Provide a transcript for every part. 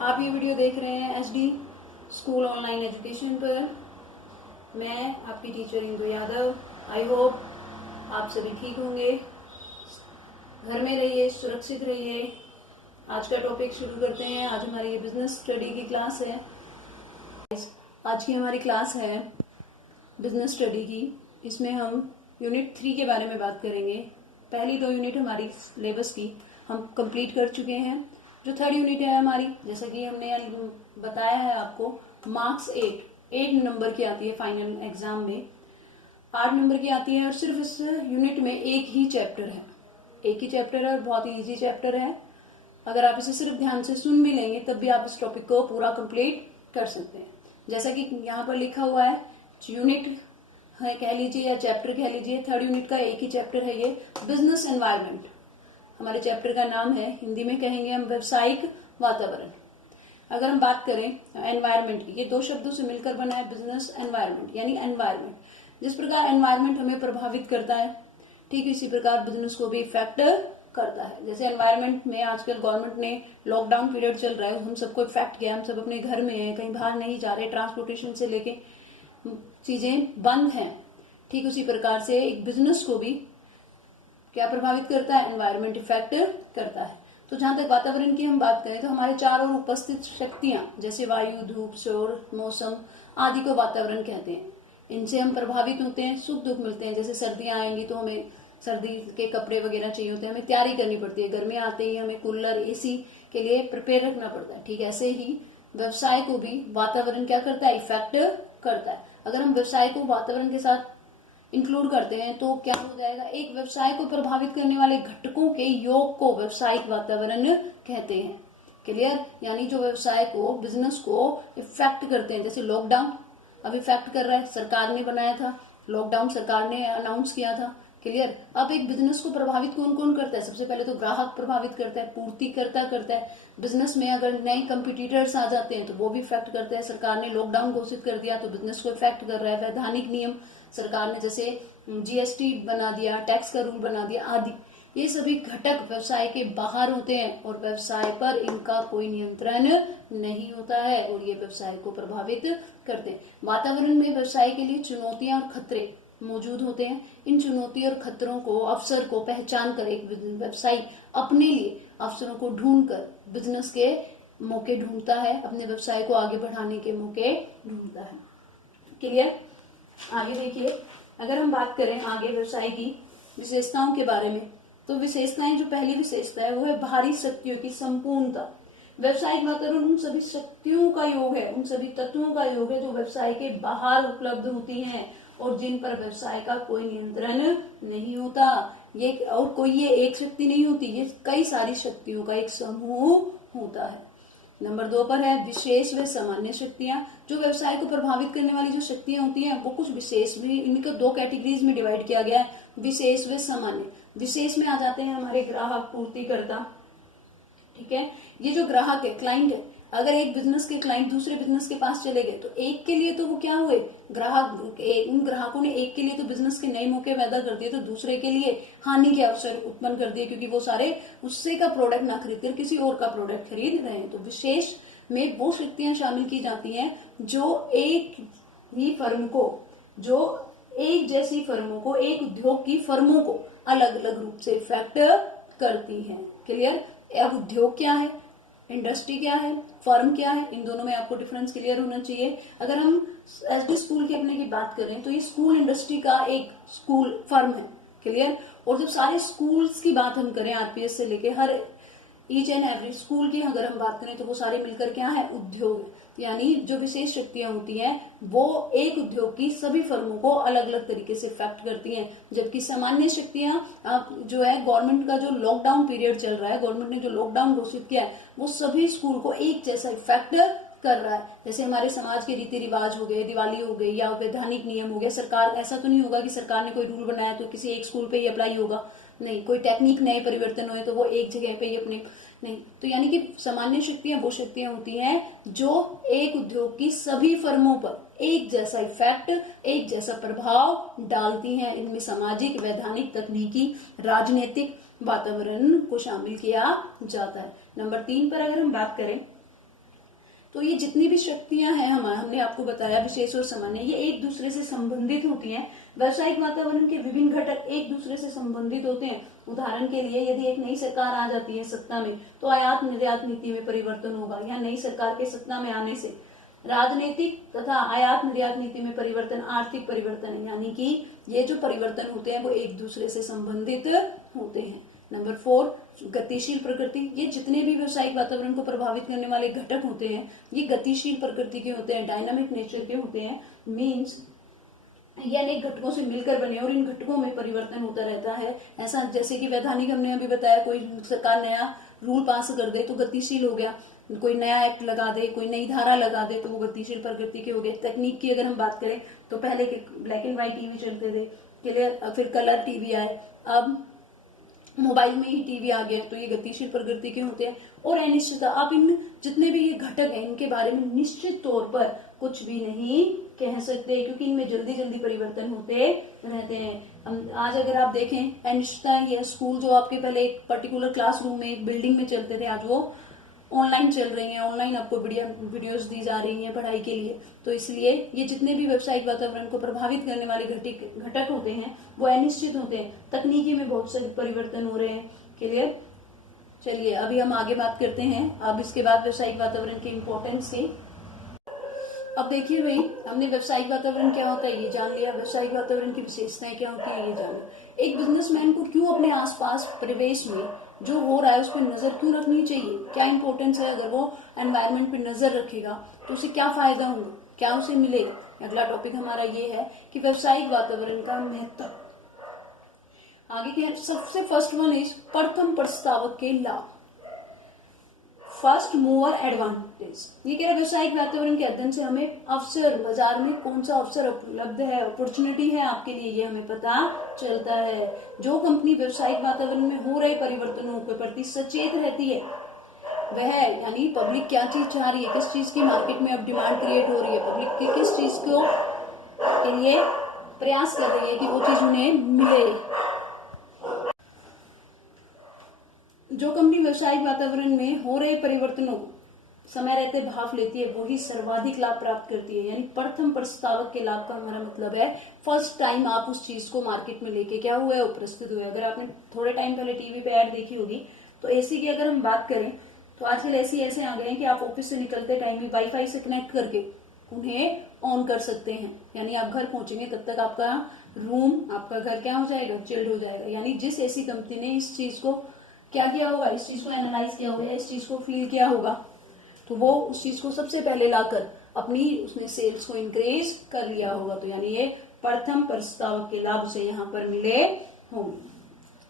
आप ये वीडियो देख रहे हैं एचडी स्कूल ऑनलाइन एजुकेशन पर। मैं आपकी teacher Indu Yadav. I hope आप सभी ठीक होंगे, घर में रहिए, सुरक्षित रहिए। आज का टॉपिक शुरू करते हैं। आज हमारी बिजनेस स्टडी की क्लास है। आज की हमारी क्लास है बिजनेस स्टडी की। इसमें हम यूनिट 3 के बारे में बात करेंगे। पहली 2 यूनिट हमारी सिलेबस की हम कंप्लीट कर चुके हैं। जो 3rd यूनिट है हमारी, जैसा कि हमने बताया है आपको, मार्क्स 8 नंबर की आती है फाइनल एग्जाम में, 8 नंबर की आती है। और सिर्फ इस यूनिट में एक ही चैप्टर है और बहुत ही इजी चैप्टर है। अगर आप इसे सिर्फ ध्यान से सुन भी लेंगे तब भी आप इस टॉपिक को पूरा कंप्लीट कर सकते हैं। जैसा कि यहाँ पर लिखा हुआ है, यूनिट है कह लीजिए या चैप्टर कह लीजिए, 3rd यूनिट का एक ही चैप्टर है ये, बिजनेस एनवायरनमेंट। हमारे चैप्टर का नाम है, हिंदी में कहेंगे हम व्यवसायिक वातावरण। अगर हम बात करें एनवायरनमेंट की, ये 2 शब्दों से मिलकर बना है बिजनेस एनवायरनमेंट, यानी एनवायरनमेंट। जिस प्रकार एनवायरनमेंट हमें प्रभावित करता है, ठीक इसी प्रकार बिजनेस को भी इफेक्ट करता है। जैसे एनवायरनमेंट में आजकल गवर्नमेंट ने लॉकडाउन पीरियड चल रहा है, हम सबको इफेक्ट किया, हम सब अपने घर में हैं, कहीं बाहर नहीं जा रहे, ट्रांसपोर्टेशन से लेके चीजें बंद हैं। ठीक उसी प्रकार से एक बिजनेस को भी क्या प्रभावित करता है, एनवायरनमेंट इफेक्ट करता है। तो जहां तक वातावरण की हम बात करें तो हमारे चारों ओर उपस्थित शक्तियां, जैसे वायु, धूप, शोर, मौसम आदि को वातावरण कहते हैं। इनसे हम प्रभावित होते हैं, सुख दुख मिलते हैं। जैसे सर्दियां आएंगी तो हमें सर्दी के कपड़े वगैरह चाहिए होते हैं, हमें तैयारी करनी पड़ती है। गर्मियां आते ही हमें कूलर, एसी के लिए प्रिपेयर रखना पड़ता है। ठीक ऐसे ही व्यवसाय को भी वातावरण क्या करता है, इफेक्ट करता है। अगर हम व्यवसाय को वातावरण के साथ इंक्लूड करते हैं तो क्या हो जाएगा, एक व्यवसाय को प्रभावित करने वाले घटकों के योग को व्यवसायिक वातावरण कहते हैं। क्लियर? यानी जो व्यवसाय को, बिजनेस को इफेक्ट करते हैं, जैसे लॉकडाउन अब इफेक्ट कर रहा है, सरकार ने बनाया था लॉकडाउन, सरकार ने अनाउंस किया था। क्लियर? अब एक बिजनेस को प्रभावित कौन कौन करता है? सबसे पहले तो ग्राहक प्रभावित करता है, पूर्तिकर्ता करता है। बिजनेस में अगर नए कंपटीटर्स आ जाते हैं तो वो भी इफेक्ट करते हैं। सरकार ने लॉकडाउन घोषित कर दिया तो बिजनेस को इफेक्ट कर रहा है। वैधानिक नियम सरकार ने, जैसे जीएसटी बना दिया, टैक्स का रूल बना दिया आदि, ये सभी घटक व्यवसाय के बाहर होते हैं और व्यवसाय पर इनका कोई नियंत्रण नहीं होता है और ये व्यवसाय को प्रभावित करते हैं। वातावरण में व्यवसाय के लिए चुनौतियां और खतरे मौजूद होते हैं। इन चुनौती और खतरों को, अवसर को पहचान कर एक व्यवसायी अपने लिए अवसरों को ढूंढकर बिजनेस के मौके ढूंढता है, अपने व्यवसाय को आगे बढ़ाने के मौके ढूंढता है। क्लियर? आगे देखिए, अगर हम बात करें आगे व्यवसाय की विशेषताओं के बारे में, तो विशेषताएं, जो पहली विशेषता है वो है बाहरी शक्तियों की संपूर्णता। व्यवसायिक वातावरण उन सभी शक्तियों का योग है, उन सभी तत्वों का योग है जो व्यवसाय के बाहर उपलब्ध होती हैं और जिन पर व्यवसाय का कोई नियंत्रण नहीं होता। ये और कोई ये एक शक्ति नहीं होती, ये कई सारी शक्तियों का एक समूह होता है। नंबर 2 पर है विशेष व सामान्य शक्तियां। जो व्यवसाय को प्रभावित करने वाली जो शक्तियां होती हैं वो कुछ विशेष भी, इनको 2 कैटेगरीज में डिवाइड किया गया है, विशेष व सामान्य। विशेष में आ जाते हैं हमारे ग्राहक, पूर्तिकर्ता। ठीक है? ये जो ग्राहक है, क्लाइंट है, अगर एक बिजनेस के क्लाइंट दूसरे बिजनेस के पास चले गए तो एक के लिए तो वो क्या हुए, ग्राहक, उन ग्राहकों ने एक के लिए तो बिजनेस के नए मौके पैदा कर दिए, तो दूसरे के लिए हानि के अवसर उत्पन्न कर दिए, क्योंकि वो सारे उससे का प्रोडक्ट ना खरीद कर किसी और का प्रोडक्ट खरीद रहे हैं। तो विशेष में वो शक्तियां शामिल की जाती हैं जो एक ही फर्म को, जो एक जैसी फर्मों को, एक उद्योग की फर्मों को अलग अलग रूप से इफेक्ट करती हैं। क्लियर? अब उद्योग क्या है, इंडस्ट्री क्या है, फर्म क्या है, इन दोनों में आपको डिफरेंस क्लियर होना चाहिए। अगर हम एसडी स्कूल के अपने की बात करें तो ये स्कूल इंडस्ट्री का एक स्कूल फर्म है। क्लियर? और जब सारे स्कूल्स की बात हम करें, आरपीएस से लेके हर ईच एंड एवरी स्कूल की अगर हम बात करें तो वो सारे मिलकर क्या है, उद्योग है। यानी जो विशेष शक्तियां होती हैं वो एक उद्योग की सभी फर्मों को अलग अलग तरीके से इफेक्ट करती हैं। जबकि सामान्य शक्तियां जो है, गवर्नमेंट का जो लॉकडाउन पीरियड चल रहा है, गवर्नमेंट ने जो लॉकडाउन घोषित किया है वो सभी स्कूल को एक जैसा इफेक्ट कर रहा है। जैसे हमारे समाज के रीति रिवाज हो गए, दिवाली हो गई या वैधानिक नियम हो गया। सरकार, ऐसा तो नहीं होगा कि सरकार ने कोई रूल बनाया तो किसी एक स्कूल पे ही अप्लाई होगा, नहीं। कोई टेक्निक नए परिवर्तन हुए तो वो एक जगह पे ही अपने नहीं। तो यानी कि सामान्य शक्तियां वो शक्तियां होती हैं जो एक उद्योग की सभी फर्मों पर एक जैसा इफेक्ट, एक जैसा प्रभाव डालती हैं। इनमें सामाजिक, वैधानिक, तकनीकी, राजनीतिक वातावरण को शामिल किया जाता है। नंबर 3 पर अगर हम बात करें तो ये जितनी भी शक्तियां हैं हमने आपको बताया विशेष और सामान्य, ये एक दूसरे से संबंधित होती हैं। व्यावसायिक वातावरण के विभिन्न घटक एक दूसरे से संबंधित होते हैं। उदाहरण के लिए यदि एक नई सरकार आ जाती है सत्ता में, तो आयात निर्यात नीति में परिवर्तन होगा, या नई सरकार के सत्ता में आने से राजनीतिक तथा आयात निर्यात नीति में परिवर्तन आर्थिक परिवर्तन है, यानी कि ये जो परिवर्तन होते हैं वो एक दूसरे से संबंधित होते हैं। नंबर 4, गतिशील प्रकृति। ये जितने भी व्यवसायिक वातावरण को प्रभावित करने वाले घटक होते हैं ये गतिशील प्रकृति के होते हैं, डायनामिक नेचर के होते हैं। मीन्स ये अनेक घटकों से मिलकर बने और इन घटकों में परिवर्तन होता रहता है। ऐसा जैसे कि वैधानिक हमने अभी बताया, कोई सरकार नया रूल पास कर दे तो गतिशील हो गया, कोई नया एक्ट लगा दे, कोई नई धारा लगा दे तो वो गतिशील प्रकृति के हो गए। तकनीक की अगर हम बात करें तो पहले के ब्लैक एंड व्हाइट टीवी चलते थे, क्लियर, फिर कलर टीवी आए, अब मोबाइल में ही टीवी आ गया, तो ये गतिशील प्रकृति के होते हैं। और अनिश्चितता, आप इन जितने भी ये घटक हैं इनके बारे में निश्चित तौर पर कुछ भी नहीं कह सकते, क्योंकि इनमें जल्दी जल्दी परिवर्तन होते रहते हैं। आज अगर आप देखें अनिश्चितता, ये स्कूल जो आपके पहले एक पर्टिकुलर क्लासरूम में एक बिल्डिंग में चलते थे, आज वो ऑनलाइन चल रही हैं, ऑनलाइन आपको वीडियोस दी जा रही हैं पढ़ाई के लिए। तो इसलिए ये जितने भी व्यावसायिक वातावरण को प्रभावित करने वाले घटक होते हैं वो अनिश्चित होते हैं। तकनीकी में बहुत सारे परिवर्तन हो रहे हैं, क्लियर। चलिए अभी हम आगे बात करते हैं अब इसके बाद व्यावसायिक वातावरण के इम्पोर्टेंस की। अब देखिए भाई, हमने व्यावसायिक वातावरण क्या होता है ये जान लिया, व्यावसायिक वातावरण की विशेषताएं क्या होती है ये जान लिया। एक बिजनेसमैन को क्यों अपने आसपास परिवेश में जो हो रहा है उस पर नजर क्यों रखनी चाहिए, क्या इंपॉर्टेंस है, अगर वो एनवायरनमेंट पे नजर रखेगा तो उसे क्या फायदा होगा, क्या उसे मिलेगा। अगला टॉपिक हमारा ये है कि व्यावसायिक वातावरण का महत्व। आगे के सबसे फर्स्ट वन इज प्रथम प्रस्तावक के लाभ, फर्स्ट मूवर एडवांटेज। ये कह रहा व्यवसायिक वातावरण के अध्ययन से हमें अवसर, बाजार में कौन सा अवसर उपलब्ध है, अपॉर्चुनिटी है आपके लिए, ये हमें पता चलता है। जो कंपनी व्यवसायिक वातावरण में हो रहे परिवर्तनों के प्रति सचेत रहती है वह, यानी पब्लिक क्या चीज चाह रही है, किस चीज की मार्केट में अब डिमांड क्रिएट हो रही है, पब्लिक की किस चीज को के लिए प्रयास कर रही है कि वो चीज उन्हें मिले। जो कंपनी व्यवसायिक वातावरण में हो रहे परिवर्तनों समय रहते भाग लेती है वही सर्वाधिक लाभ प्राप्त करती है। यानी प्रथम प्रस्तावक के लाभ का हमारा मतलब है फर्स्ट टाइम आप उस चीज को मार्केट में लेके क्या हुआ है, उपस्थित हुआ है। अगर आपने थोड़े टाइम पहले टीवी पे ऐड देखी होगी तो एसी की अगर हम बात करें तो आजकल एसी ऐसे आ गए हैं कि आप ऑफिस से निकलते टाइम में वाईफाई से कनेक्ट करके उन्हें ऑन कर सकते हैं। यानी आप घर पहुंचेंगे तब तक आपका रूम, आपका घर क्या हो जाएगा, चिल्ड हो जाएगा। यानी जिस एसी कंपनी ने इस चीज को क्या किया होगा, इस चीज को एनालाइज किया होगा, इस चीज को फील किया होगा, तो वो उस चीज को सबसे पहले लाकर अपनी उसने सेल्स को इंक्रीज कर लिया होगा। तो यानी ये प्रथम प्रस्तावक के लाभ से यहाँ पर मिले होंगे।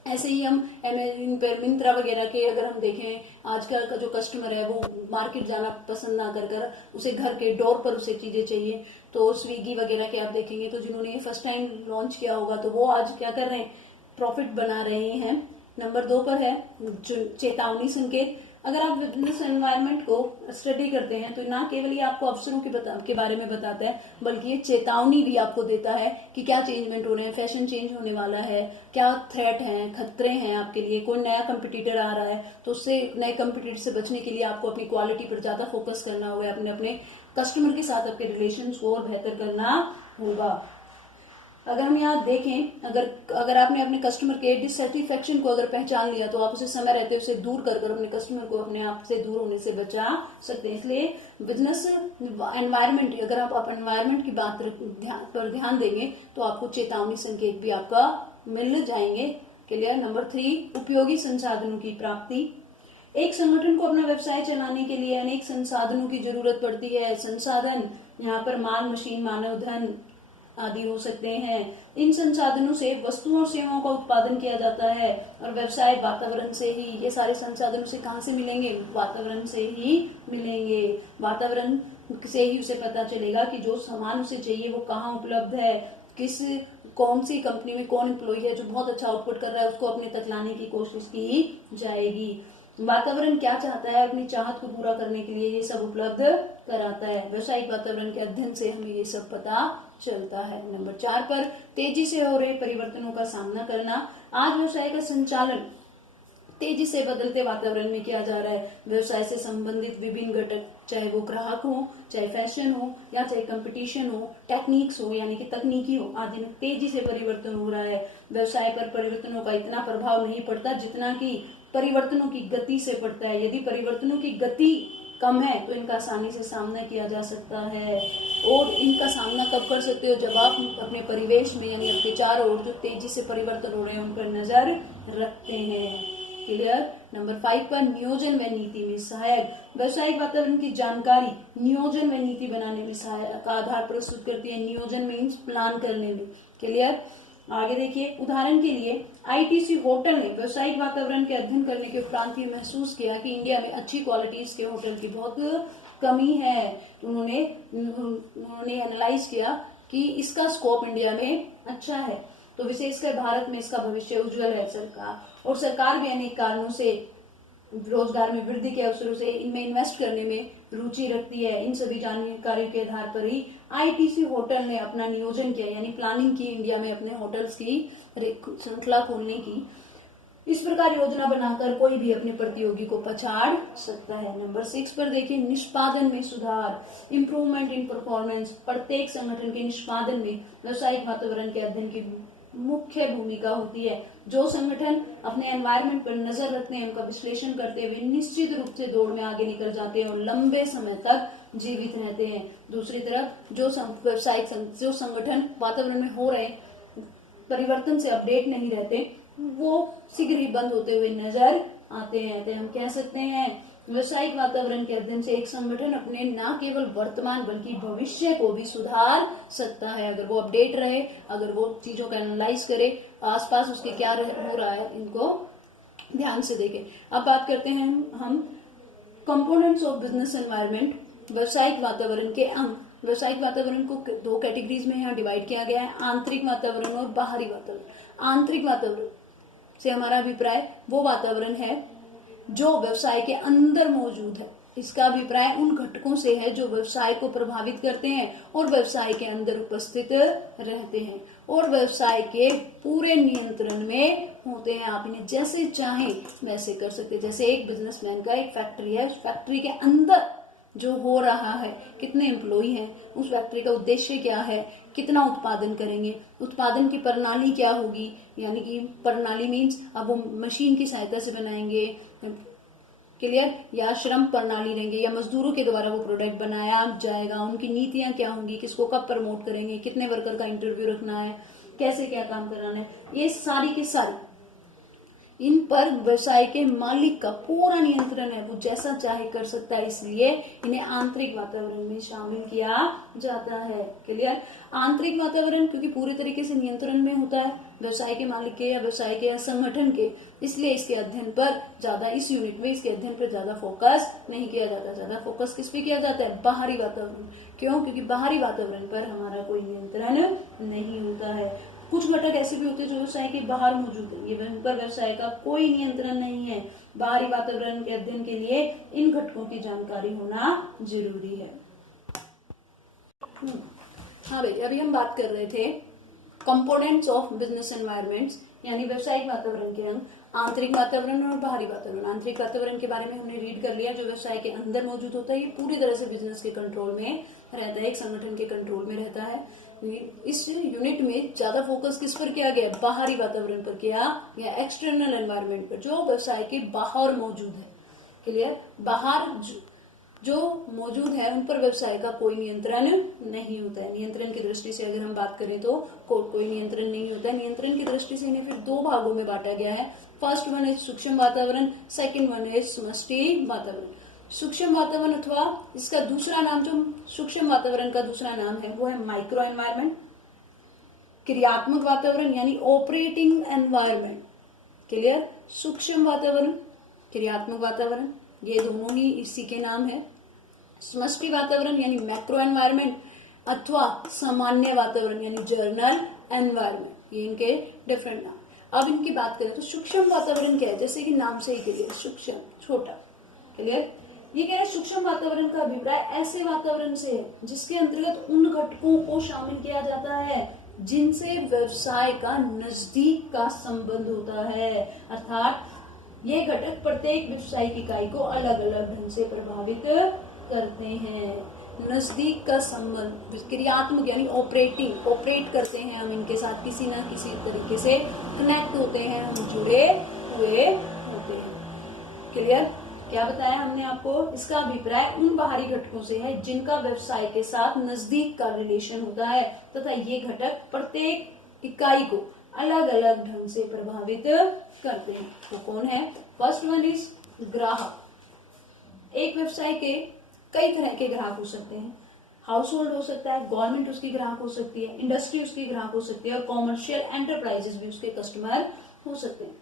ऐसे ही हम अमेज़न पर, मिंत्रा वगैरह के अगर हम देखें, आजकल का जो कस्टमर है वो मार्केट जाना पसंद ना कर उसे घर के डोर पर उसे चीजें चाहिए। तो स्विगी वगैरह के आप देखेंगे तो जिन्होंने ये फर्स्ट टाइम लॉन्च किया होगा तो वो आज क्या कर रहे हैं, प्रॉफिट बना रहे हैं। नंबर 2 पर है चेतावनी संकेत। अगर आप बिजनेस एनवायरनमेंट को स्टडी करते हैं तो ना केवल ये आपको अवसरों के बारे में बताता है बल्कि ये चेतावनी भी आपको देता है कि क्या चेंजमेंट हो रहे हैं, फैशन चेंज होने वाला है, क्या थ्रेट हैं, खतरे हैं आपके लिए, कोई नया कंपटीटर आ रहा है तो उससे नए कंपटीटर से बचने के लिए आपको अपनी क्वालिटी पर ज्यादा फोकस करना होगा, अपने कस्टमर के साथ आपके रिलेशन को और बेहतर करना होगा। अगर हम यहाँ देखें, अगर आपने अपने कस्टमर के डिससेटिस्फेक्शन को अगर पहचान लिया तो आप उसे समय रहते उसे दूर कर अपने कस्टमर को अपने आप से दूर होने से बचा सकते हैं। इसलिए बिजनेस एनवायरनमेंट, अगर आप एनवायरनमेंट की बात पर ध्यान देंगे तो आपको चेतावनी संकेत भी आपका मिल जाएंगे। क्लियर। नंबर 3, उपयोगी संसाधनों की प्राप्ति। एक संगठन को अपना व्यवसाय चलाने के लिए अनेक संसाधनों की जरूरत पड़ती है। संसाधन यहाँ पर माल, मशीन, मानव धन आदि हो सकते हैं। इन संसाधनों से वस्तुओं और सेवाओं का उत्पादन किया जाता है और व्यवसाय वातावरण से ही, ये सारे संसाधनों से कहां से मिलेंगे, वातावरण से ही मिलेंगे। वातावरण से ही उसे पता चलेगा कि जो सामान उसे चाहिए वो कहाँ उपलब्ध है, कौन सी कंपनी में कौन एम्प्लॉय है जो बहुत अच्छा आउटपुट कर रहा है, उसको अपने तक लाने की कोशिश की जाएगी। वातावरण क्या चाहता है, अपनी चाहत को पूरा करने के लिए ये सब उपलब्ध कराता है। व्यवसायिक वातावरण के अध्ययन से हमें ये सब पता चलता है। नंबर 4 पर तेजी से हो रहे परिवर्तनों का सामना करना। आज व्यवसाय का संचालन तेजी से बदलते वातावरण में किया जा रहा है। व्यवसाय से संबंधित विभिन्न घटक, चाहे वो ग्राहक हो, चाहे फैशन हो, या चाहे कंपटीशन हो, टेक्निक्स हो यानी कि तकनीकी हो, आदि में तेजी से परिवर्तन हो रहा है। व्यवसाय पर परिवर्तनों का इतना प्रभाव नहीं पड़ता जितना कि परिवर्तनों की गति से पड़ता है। यदि परिवर्तनों की गति कम है तो इनका आसानी से सामना किया जा सकता है। और इनका सामना कब कर सकते हो? जब आप अपने परिवेश में यानी अपने चारों ओर जो तेजी से परिवर्तन हो रहे हैं उन पर नजर रखते हैं। क्लियर? नंबर 5 पर नियोजन व नीति में सहायक। व्यवसायिक वातावरण की जानकारी नियोजन व नीति बनाने में सहायक का आधार प्रस्तुत करती है। नियोजन मीन्स प्लान करने में। क्लियर? आगे देखिए, उदाहरण के लिए आईटीसी होटल ने व्यवसायिक वातावरण के अध्ययन करने के उपरांत ही महसूस किया कि इंडिया में अच्छी क्वालिटीज के होटल की बहुत कमी है। तो उन्होंने एनालाइज किया कि इसका स्कोप इंडिया में अच्छा है, तो विशेषकर भारत में इसका भविष्य उज्जवल है। सरकार भी अनेक कारणों से रोजगार में वृद्धि के अवसरों से इनमें इन्वेस्ट करने में रुचि रखती है। इन सभी जानकारियों के आधार पर ही आईटीसी होटल ने अपना नियोजन किया यानी प्लानिंग की इंडिया में अपने होटल्स की श्रृंखला खोलने की। इस प्रकार योजना बनाकर कोई भी अपने प्रतियोगी को पछाड़ सकता है। नंबर 6 पर देखिए, निष्पादन में सुधार, इम्प्रूवमेंट इन परफॉर्मेंस। प्रत्येक संगठन के निष्पादन में व्यवसायिक वातावरण के अध्ययन की मुख्य भूमिका होती है। जो संगठन अपने एनवायरनमेंट पर नजर रखते हैं, उनका विश्लेषण करते हुए निश्चित रूप से दौड़ में आगे निकल जाते हैं और लंबे समय तक जीवित रहते हैं। दूसरी तरफ जो संगठन वातावरण में हो रहे परिवर्तन से अपडेट नहीं रहते, वो शीघ्र ही बंद होते हुए नजर आते हैं। तो हम कह सकते हैं व्यवसायिक वातावरण के अध्ययन से एक संगठन अपने न केवल वर्तमान बल्कि भविष्य को भी सुधार सकता है। अगर वो अपडेट रहे, अगर वो चीजों का एनालाइज करे, आसपास उसके क्या हो रहा है, इनको ध्यान से देखें। अब बात करते हैं हम कंपोनेंट्स ऑफ बिजनेस एनवायरनमेंट, व्यवसायिक वातावरण के अंग। व्यवसायिक वातावरण को 2 कैटेगरीज में यहाँ डिवाइड किया गया है, आंतरिक वातावरण और बाहरी वातावरण। आंतरिक वातावरण से हमारा अभिप्राय वो वातावरण है जो व्यवसाय के अंदर मौजूद है। इसका अभिप्राय उन घटकों से है जो व्यवसाय को प्रभावित करते हैं और व्यवसाय के अंदर उपस्थित रहते हैं और व्यवसाय के पूरे नियंत्रण में होते हैं। आप इन्हें जैसे चाहें वैसे कर सकते हैं। जैसे एक बिजनेसमैन का एक फैक्ट्री है, उस फैक्ट्री के अंदर जो हो रहा है, कितने एम्प्लॉई हैं, उस फैक्ट्री का उद्देश्य क्या है, कितना उत्पादन करेंगे, उत्पादन की प्रणाली क्या होगी, यानी कि प्रणाली मीन्स अब वो मशीन की सहायता से बनाएंगे, क्लियर, या श्रम प्रणाली रहेंगे, या मजदूरों के द्वारा वो प्रोडक्ट बनाया जाएगा, उनकी नीतियां क्या होंगी, किसको कब प्रमोट करेंगे, कितने वर्कर का इंटरव्यू रखना है, कैसे क्या काम कराना है, ये सारी की सारी इन पर व्यवसाय के मालिक का पूरा नियंत्रण है। वो जैसा चाहे कर सकता है, इसलिए इन्हें आंतरिक वातावरण में शामिल किया जाता है। क्लियर? आंतरिक वातावरण क्योंकि पूरे तरीके से नियंत्रण में होता है व्यवसाय के मालिक के या व्यवसाय के या संगठन के, इसलिए इसके अध्ययन पर ज्यादा, इस यूनिट में इसके अध्ययन पर ज्यादा फोकस नहीं किया जाता। ज्यादा फोकस किस पे किया जाता है? बाहरी वातावरण। क्यों? क्योंकि बाहरी वातावरण पर हमारा कोई नियंत्रण नहीं होता है। कुछ घटक ऐसे भी होते हैं जो व्यवसाय के बाहर मौजूद है, ये पर व्यवसाय का कोई नियंत्रण नहीं है। बाहरी वातावरण के अध्ययन के लिए इन घटकों की जानकारी होना जरूरी है। हाँ भाई, अभी हम बात कर रहे थे कंपोनेंट्स ऑफ बिजनेस एनवायरनमेंट्स, यानी व्यवसायिक वातावरण के अंग, आंतरिक वातावरण और बाहरी वातावरण। आंतरिक वातावरण के बारे में हमने रीड कर लिया, जो व्यवसाय के अंदर मौजूद होता है, ये पूरी तरह से बिजनेस के कंट्रोल में रहता है, एक संगठन के कंट्रोल में रहता है। इस यूनिट में ज्यादा फोकस किस पर किया गया? बाहरी वातावरण पर किया या एक्सटर्नल एनवायरनमेंट पर, जो व्यवसाय के बाहर मौजूद है। क्लियर? बाहर जो मौजूद है उन पर व्यवसाय का कोई नियंत्रण नहीं होता है। नियंत्रण की दृष्टि से अगर हम बात करें तो कोई नियंत्रण नहीं होता है। नियंत्रण की दृष्टि से इन्हें फिर 2 भागों में बांटा गया है। फर्स्ट वन है सूक्ष्म वातावरण, सेकंड वन है समष्टि वातावरण। सूक्ष्म वातावरण अथवा इसका दूसरा नाम, जो सूक्ष्म वातावरण का दूसरा नाम है, वो है माइक्रो एनवायरनमेंट। क्रियात्मक वातावरण यानी ऑपरेटिंग एनवायरनमेंट। क्लियर? सूक्ष्म वातावरण, क्रियात्मक वातावरण, ये दोनों ही इसी के नाम है। समष्टि वातावरण यानी मैक्रो एनवायरनमेंट अथवा सामान्य वातावरण यानी जर्नल एनवायरनमेंट, ये इनके डिफरेंट नाम। अब इनकी बात करें तो सूक्ष्म वातावरण क्या है? जैसे कि नाम से ही क्लियर, सूक्ष्म, छोटा। क्लियर? ये कह रहे हैं सूक्ष्म वातावरण का अभिप्राय ऐसे वातावरण से है जिसके अंतर्गत उन घटकों को शामिल किया जाता है जिनसे व्यवसाय का नजदीक का संबंध होता है। अर्थात ये घटक प्रत्येक व्यवसायिक इकाई को अलग अलग ढंग से प्रभावित करते हैं। नजदीक का संबंध, क्रियात्मक यानी ऑपरेट करते हैं हम इनके साथ, किसी ना किसी तरीके से कनेक्ट होते हैं, हम जुड़े हुए होते हैं। क्लियर? क्या बताया हमने आपको? इसका अभिप्राय उन बाहरी घटकों से है जिनका व्यवसाय के साथ नजदीक का रिलेशन होता है तथा ये घटक प्रत्येक इकाई को अलग अलग ढंग से प्रभावित करते हैं। तो कौन है? फर्स्ट वन इज ग्राहक। एक व्यवसाय के कई तरह के ग्राहक हो सकते हैं। हाउस होल्ड हो सकता है, गवर्नमेंट उसकी ग्राहक हो सकती है, इंडस्ट्री उसकी ग्राहक हो सकती है और कॉमर्शियल एंटरप्राइजेस भी उसके कस्टमर हो सकते हैं।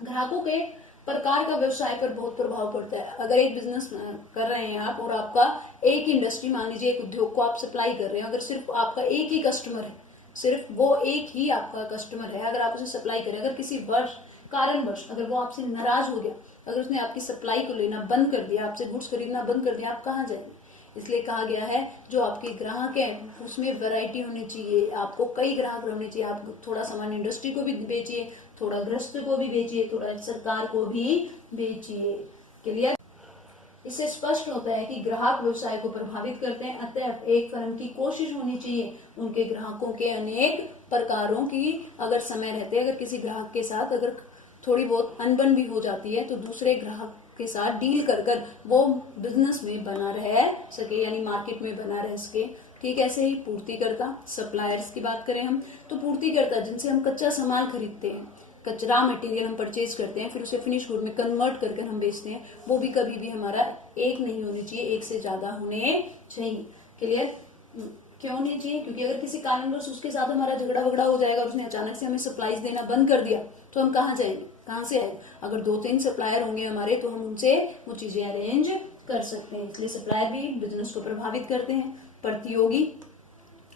ग्राहकों के प्रकार का व्यवसाय पर बहुत प्रभाव पड़ता है। अगर एक बिजनेस कर रहे हैं आप और आपका एक इंडस्ट्री, मान लीजिए एक उद्योग को आप सप्लाई कर रहे हैं, अगर सिर्फ आपका एक ही कस्टमर है, सिर्फ वो एक ही आपका कस्टमर है, अगर आप उसे सप्लाई करें, अगर किसी कारणवश अगर वो आपसे नाराज हो गया, अगर उसने आपकी सप्लाई को लेना बंद कर दिया, आपसे गुड्स खरीदना बंद कर दिया, आप कहाँ जाएंगे? इसलिए कहा गया है जो आपके ग्राहक हैं उसमें वैरायटी होनी चाहिए, आपको कई ग्राहक होने चाहिए। आप थोड़ा सामान इंडस्ट्री को भी बेचिए, थोड़ा गृहस्थ को भी बेचिए, थोड़ा सरकार को भी बेचिए। क्लियर? इससे स्पष्ट होता है कि ग्राहक व्यवसाय को प्रभावित करते हैं, अतः एक फर्म की कोशिश होनी चाहिए उनके ग्राहकों के अनेक प्रकारों की, अगर समय रहते अगर किसी ग्राहक के साथ अगर थोड़ी बहुत अनबन भी हो जाती है तो दूसरे ग्राहक के साथ डील कर कर वो बिजनेस में बना रह सके, यानी मार्केट में बना रह सके। ठीक, ऐसे ही पूर्तिकर्ता, सप्लायर्स की बात करें हम तो पूर्तिकर्ता जिनसे हम कच्चा सामान खरीदते हैं, कचरा मटेरियल हम परचेज करते हैं, फिर उसे फिनिश गुड में कन्वर्ट करके हम बेचते हैं, वो भी कभी भी हमारा एक नहीं होनी चाहिए, एक से ज्यादा होने चाहिए। क्लियर? क्यों नहीं चाहिए? क्योंकि अगर किसी कारणवश उसके साथ हमारा झगड़ा वगड़ा हो जाएगा, उसने अचानक से हमें सप्लाईज देना बंद कर दिया तो हम कहाँ जाएंगे, कहाँ से आएंगे? अगर 2-3 सप्लायर होंगे हमारे तो हम उनसे वो चीजें अरेंज कर सकते हैं। इसलिए सप्लायर भी बिजनेस को प्रभावित करते हैं। प्रतियोगी,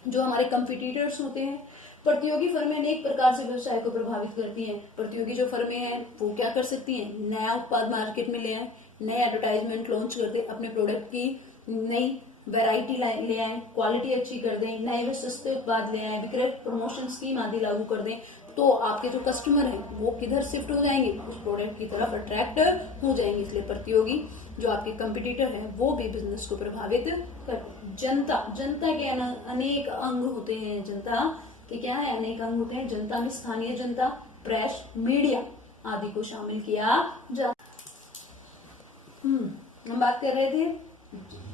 जो हमारे कंपिटिटर्स होते हैं, प्रतियोगी फर्में अनेक प्रकार से व्यवसाय को प्रभावित करती हैं। प्रतियोगी जो फर्में हैं वो क्या कर सकती हैं? नया उत्पाद मार्केट में ले आए, नए एडवर्टाइजमेंट लॉन्च कर दे, अपने प्रोडक्ट की नई वैरायटी ले आए, क्वालिटी अच्छी कर दें, नए व सस्ते उत्पाद ले आए, विक्रय प्रमोशन स्कीम आदि लागू कर दें, तो आपके जो कस्टमर हैं वो किधर शिफ्ट हो जाएंगे? उस प्रोडक्ट की तरफ अट्रैक्ट हो जाएंगे। इसलिए प्रतियोगी जो आपके कंपटीटर हैं वो भी बिजनेस को प्रभावित करते। जनता के अनेक अंग होते हैं। जनता के क्या है? अनेक अंग होते हैं। जनता में स्थानीय जनता, प्रेस, मीडिया आदि को शामिल किया जाता। हम बात कर रहे थे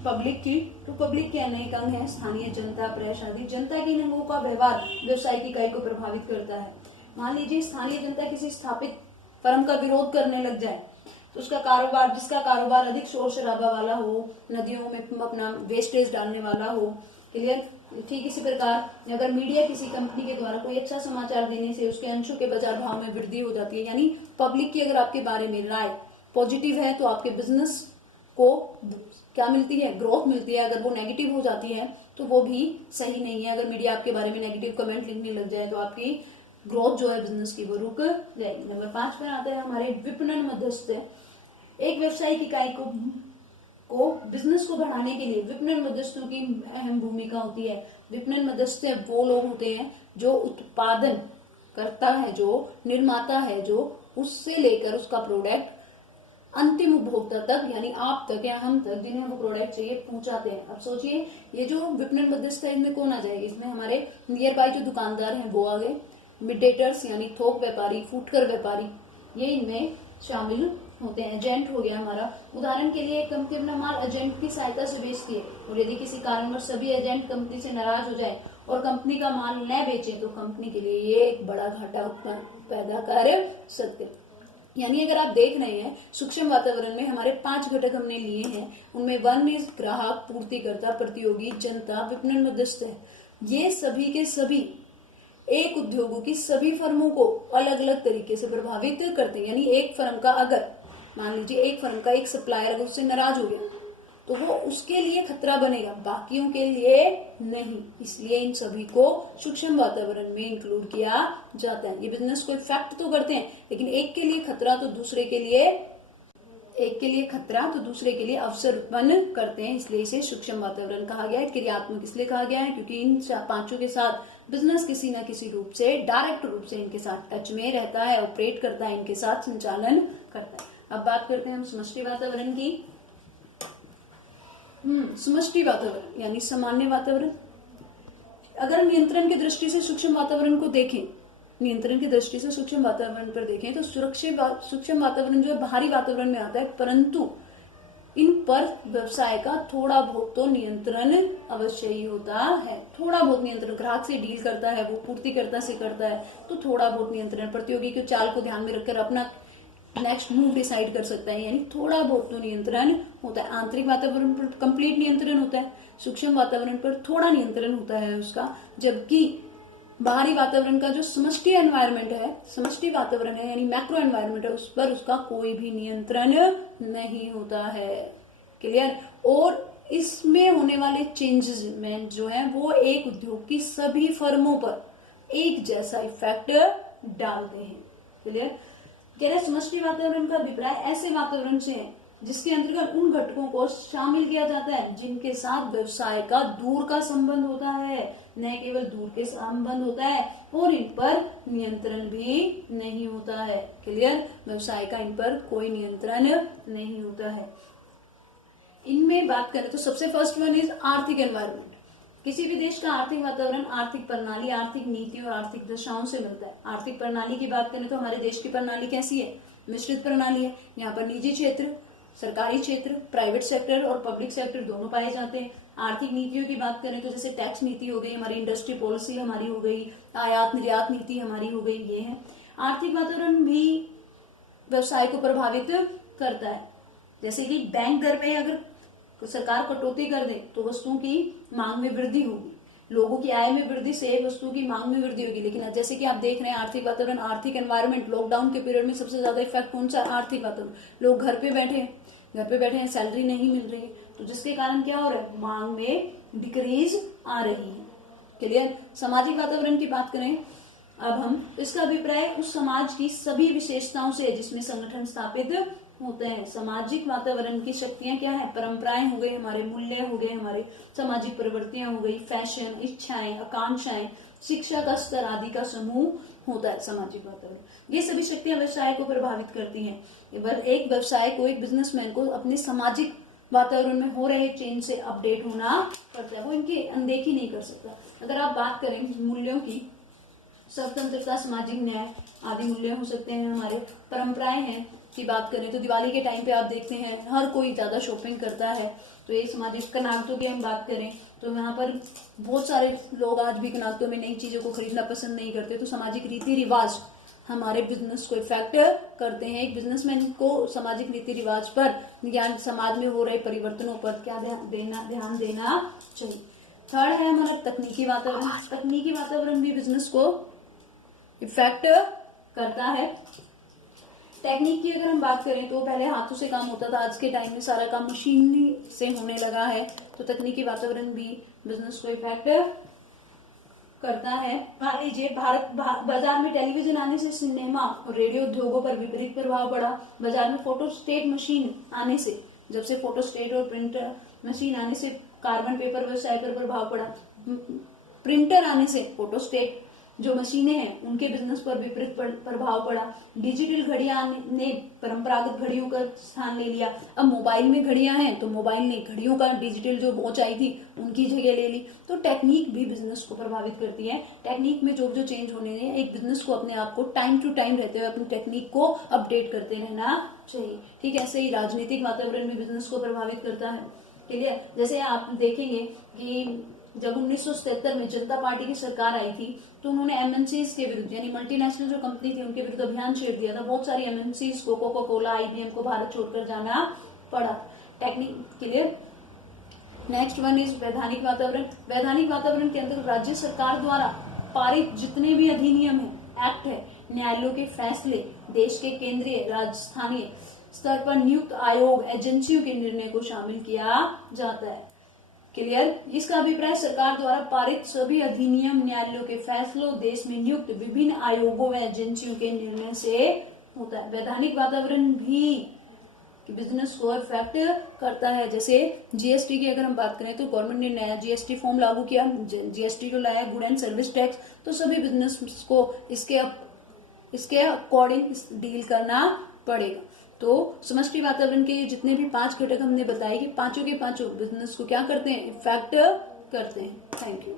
पब्लिक की, तो पब्लिक के अनेक अंग हैं, स्थानीय जनता, प्रेस आदि। जनता के इन अंगों का व्यवहार व्यवसायिक इकाई को प्रभावित करता है। मान लीजिए स्थानीय जनता किसी स्थापित फर्म का विरोध करने लग जाए तो उसका कारोबार, जिसका कारोबार अधिक शोर शराबा वाला हो, नदियों में अपना वेस्टेज डालने वाला हो। क्लियर? ठीक इसी प्रकार अगर मीडिया किसी कंपनी के द्वारा कोई अच्छा समाचार देने से उसके अंशों के बाजार भाव में वृद्धि हो जाती है, यानी पब्लिक की अगर आपके बारे में राय पॉजिटिव है तो आपके बिजनेस को क्या मिलती है? ग्रोथ मिलती है। अगर वो नेगेटिव हो जाती है तो वो भी सही नहीं है। अगर मीडिया आपके बारे में नेगेटिव कमेंट लिखने लग जाए तो आपकी ग्रोथ जो है बिजनेस की वो रुक जाएगी। नंबर 5 पर आते हैं हमारे विपणन मध्यस्थ। एक व्यवसायिक इकाई को बिजनेस को बढ़ाने के लिए विपणन मध्यस्थों की अहम भूमिका होती है। विपणन मध्यस्थ वो लोग होते हैं जो उत्पादन करता है, जो निर्माता है, जो उससे लेकर उसका प्रोडक्ट अंतिम उपभोक्ता तक, यानी आप तक या हम तक जिन्हें वो प्रोडक्ट चाहिए पहुंचाते हैं। अब सोचिए ये जो विपणन मध्यस्थ है इनमें कौन आ जाएगी? इसमें हमारे नियर बाय जो दुकानदार हैं वो आ गए, मिडेटर्स यानी थोक व्यापारी, फुटकर व्यापारी, ये इनमें शामिल होते हैं। एजेंट हो गया हमारा। उदाहरण के लिए कंपनी अपना माल एजेंट की सहायता से बेचती है और यदि किसी कारणवश सभी एजेंट कंपनी से नाराज हो जाए और कंपनी का माल न बेचे तो कंपनी के लिए ये एक बड़ा घाटा पैदा कर सकते। यानी अगर आप देख रहे हैं सूक्ष्म वातावरण में हमारे 5 घटक हमने लिए हैं, उनमें 1 इज ग्राहक, पूर्तिकर्ता, प्रतियोगी, जनता, विपणन मध्यस्थ है। ये सभी के सभी एक उद्योगों की सभी फर्मों को अलग अलग तरीके से प्रभावित करते हैं। यानी एक फर्म का अगर मान लीजिए एक फर्म का एक सप्लायर अगर उससे नाराज हो गया तो वो उसके लिए खतरा बनेगा, बाकियों के लिए नहीं। इसलिए इन सभी को सूक्ष्म वातावरण में इंक्लूड किया जाता है। ये बिजनेस को इफेक्ट तो करते हैं लेकिन एक के लिए खतरा तो दूसरे के लिए एक के लिए खतरा तो दूसरे के लिए अवसर उत्पन्न करते हैं, इसलिए इसे सूक्ष्म वातावरण कहा गया है। क्रियात्मक इसलिए कहा गया है क्योंकि इन पांचों के साथ बिजनेस किसी न किसी रूप से, डायरेक्ट रूप से इनके साथ टच में रहता है, ऑपरेट करता है, इनके साथ संचालन करता है। अब बात करते हैं हम समष्टि वातावरण की। समष्टि वातावरण यानी सामान्य वातावरण। अगर नियंत्रण की दृष्टि से सूक्ष्म वातावरण को देखें, नियंत्रण की दृष्टि से सूक्ष्म वातावरण पर देखें तो सूक्ष्म वातावरण जो है बाहरी वातावरण में आता है, परंतु इन पर व्यवसाय का थोड़ा बहुत तो नियंत्रण अवश्य ही होता है। थोड़ा बहुत नियंत्रण, ग्राहक से डील करता है, वो पूर्तिकर्ता से करता है, तो थोड़ा बहुत नियंत्रण, प्रतियोगी के चाल को ध्यान में रखकर अपना नेक्स्ट मूव डिसाइड कर सकता है, यानी थोड़ा बहुत तो नियंत्रण होता है। आंतरिक वातावरण पर कंप्लीट नियंत्रण होता है, सूक्ष्म वातावरण पर थोड़ा नियंत्रण होता है उसका, जबकि बाहरी वातावरण का जो समष्टि एनवायरनमेंट है, समष्टि वातावरण है यानी मैक्रो एनवायरनमेंट है, उस पर उसका कोई भी नियंत्रण नहीं होता है। क्लियर। और इसमें होने वाले चेंजेस में जो है वो एक उद्योग की सभी फर्मों पर एक जैसा इफेक्ट डालते हैं। क्लियर। कह रहे समष्टि वातावरण का अभिप्राय ऐसे वातावरण से है जिसके अंतर्गत उन घटकों को शामिल किया जाता है जिनके साथ व्यवसाय का दूर का संबंध होता है, न केवल दूर के संबंध होता है, और इन पर नियंत्रण भी नहीं होता है। क्लियर। व्यवसाय का इन पर कोई नियंत्रण नहीं होता है। इनमें बात करें तो सबसे फर्स्ट वन इज आर्थिक एनवायरनमेंट। किसी भी देश का आर्थिक वातावरण आर्थिक प्रणाली, आर्थिक नीति और आर्थिक दशाओं से मिलता है। आर्थिक प्रणाली की बात करें तो हमारे देश की प्रणाली कैसी है? मिश्रित प्रणाली है। यहाँ पर निजी क्षेत्र, सरकारी क्षेत्र, प्राइवेट सेक्टर और पब्लिक सेक्टर दोनों पाए जाते हैं। आर्थिक नीतियों की बात करें तो जैसे टैक्स नीति हो गई, हमारी इंडस्ट्री पॉलिसी हमारी हो गई, आयात निर्यात नीति हमारी हो गई, ये है। आर्थिक वातावरण भी व्यवसाय को प्रभावित करता है। जैसे कि बैंक दर में अगर सरकार कटौती कर दे तो वस्तुओं की मांग में वृद्धि होगी, लोगों की आय में वृद्धि से वस्तुओं की मांग में वृद्धि होगी। लेकिन जैसे कि आप देख रहे हैं आर्थिक वातावरण, आर्थिक एनवायरनमेंट, लॉकडाउन के पीरियड में सबसे ज्यादा इफेक्ट कौन सा? आर्थिक वातावरण। लोग घर पे बैठे हैं, सैलरी नहीं मिल रही है, तो जिसके कारण क्या हो रहा है? मांग में डिक्रीज आ रही है। क्लियर। सामाजिक वातावरण की बात करें अब हम, इसका अभिप्राय उस समाज की सभी विशेषताओं से जिसमें संगठन स्थापित होते हैं। सामाजिक वातावरण की शक्तियां क्या है? परंपराएं हो गई, हमारे मूल्य हो गए, हमारे सामाजिक प्रवृत्तियां हो गई, फैशन, इच्छाएं, आकांक्षाएं, शिक्षा का स्तर आदि का समूह होता है सामाजिक वातावरण। ये सभी शक्तियां व्यवसाय को प्रभावित करती हैं। एक व्यवसाय को, एक बिजनेसमैन को अपने सामाजिक वातावरण में हो रहे चेंज से अपडेट होना पड़ता है, वो इनकी अनदेखी नहीं कर सकता। अगर आप बात करें मूल्यों की, स्वतंत्रता, सामाजिक न्याय आदि मूल्य हो सकते हैं। हमारे परंपराएं हैं की बात करें तो दिवाली के टाइम पे आप देखते हैं हर कोई ज्यादा शॉपिंग करता है, तो ये सामाजिक। कनातों की हम बात करें तो यहाँ पर बहुत सारे लोग आज भी कनातों में नई चीजों को खरीदना पसंद नहीं करते, तो सामाजिक रीति रिवाज हमारे बिजनेस को इफेक्ट करते हैं। एक बिजनेसमैन को सामाजिक रीति रिवाज पर या समाज में हो रहे परिवर्तनों पर क्या ध्यान देना चाहिए। थर्ड है हमारा तकनीकी वातावरण। तकनीकी वातावरण भी बिजनेस को इफेक्ट करता है। टेक्निक की अगर हम बात करें तो पहले हाथों से काम होता था, आज के टाइम में सारा काम मशीनरी से होने लगा है, तो तकनीकी वातावरण भी बिजनेस को इफेक्ट करता है। मान लीजिए बाजार में टेलीविजन आने से सिनेमा और रेडियो उद्योगों पर विपरीत प्रभाव पड़ा। बाजार में फोटोस्टेट मशीन आने से, जब से फोटोस्टेट और प्रिंटर मशीन आने से कार्बन पेपर व्यवसाय पर प्रभाव पड़ा। प्रिंटर आने से फोटोस्टेट जो मशीनें हैं उनके बिजनेस पर विपरीत प्रभाव पड़ा। डिजिटल घड़ियां ने परंपरागत घड़ियों का स्थान ले लिया। अब मोबाइल में घड़ियां हैं तो मोबाइल ने घड़ियों का डिजिटल जो ऊंचाई थी उनकी जगह ले ली। तो टेक्निक भी बिजनेस को प्रभावित करती है। टेक्निक में जो जो चेंज होने हैं, एक बिजनेस को अपने आप को टाइम टू टाइम रहते हुए अपनी टेक्निक को अपडेट करते रहना चाहिए। ठीक है। ऐसे ही राजनीतिक वातावरण भी बिजनेस को प्रभावित करता है। क्लियर। जैसे आप देखेंगे कि जब 1977 में जनता पार्टी की सरकार आई थी तो उन्होंने एमएनसीज के विरुद्ध, यानी मल्टीनेशनल जो कंपनी थी उनके विरुद्ध अभियान छेड़ दिया था। बहुत सारी एमएनसीज को, कोका कोला, आईबीएम को भारत छोड़कर जाना पड़ा। टेक्निक के लिए नेक्स्ट वन इज वैधानिक वातावरण। वैधानिक वातावरण के अंतर्गत राज्य सरकार द्वारा पारित जितने भी अधिनियम है, एक्ट है, न्यायालयों के फैसले, देश के केंद्रीय, राजस्थानीय स्तर पर नियुक्त आयोग, एजेंसियों के निर्णय को शामिल किया जाता है। क्लियर। इसका अभिप्राय सरकार द्वारा पारित सभी अधिनियम, न्यायालयों के फैसलों, देश में नियुक्त विभिन्न आयोगों व एजेंसियों के निर्णय से होता है। वैधानिक वातावरण भी कि बिजनेस को अफेक्ट करता है। जैसे जीएसटी की अगर हम बात करें तो गवर्नमेंट ने नया जीएसटी फॉर्म लागू किया, जीएसटी जो लाया गुड एंड सर्विस टैक्स, तो सभी बिजनेस को इसके अकॉर्डिंग डील करना पड़ेगा। तो समष्टि वातावरण के जितने भी 5 घटक हमने बताए कि पांचों के पांचों बिजनेस को क्या करते हैं, इफेक्ट करते हैं। Thank you.